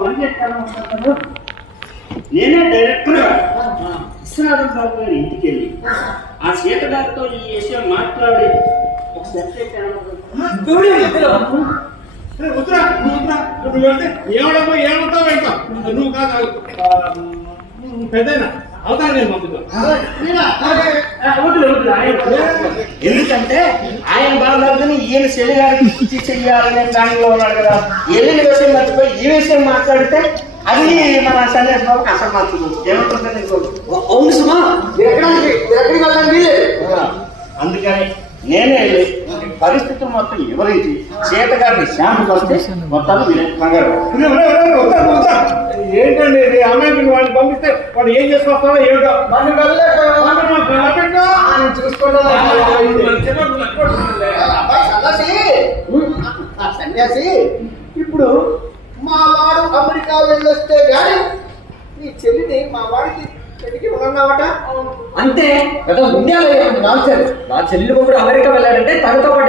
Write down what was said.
పని చేస్తాను. నేనే డైరెక్టర్ విశ్వనాథం బాబు గారి ఇంటికి వెళ్ళి ఆ సీత గారితో ఈ విషయం మాట్లాడి ఒక సెట్ ఏమడమ్మో ఏమంటావు ఇంకా నువ్వు కాదు పెద్దయినా అవుతాను నేను ఎందుకంటే ఆయన బాగుందని ఈయన చెల్లి గారికి ఇచ్చి చెయ్యాలనే దానిలో ఉన్నాడు కదా. వెళ్ళిన విషయం మర్చిపోయి ఈ విషయం మాట్లాడితే అది మన సన్యాసి బాబుకి అసలు మార్చుకోవచ్చు. ఏమంటుంది నీకు? అవును సుమా, ఎక్కడికి వెళ్ళాలి వీలేదు. అందుకని నేనే వెళ్ళి పరిస్థితులు మొత్తం వివరించి సీత గారిని శాంతి పరిస్తే మొత్తాన్ని కంగారు. ఏంటండి ఇది? అమ్మాయికి వాడిని పంపిస్తే వాడు ఏం చేసుకొస్తాడో ఏమిటో సన్యాసి. ఇప్పుడు మా వాడు అమెరికా వెళ్ళొస్తే గాని నీ చెల్లిని మా వాడికి చెల్లికి ఉన్నావట. అంతే కదా. ముందే నా చెల్లి కూడా అమెరికా వెళ్ళాడంటే తనతో పాటు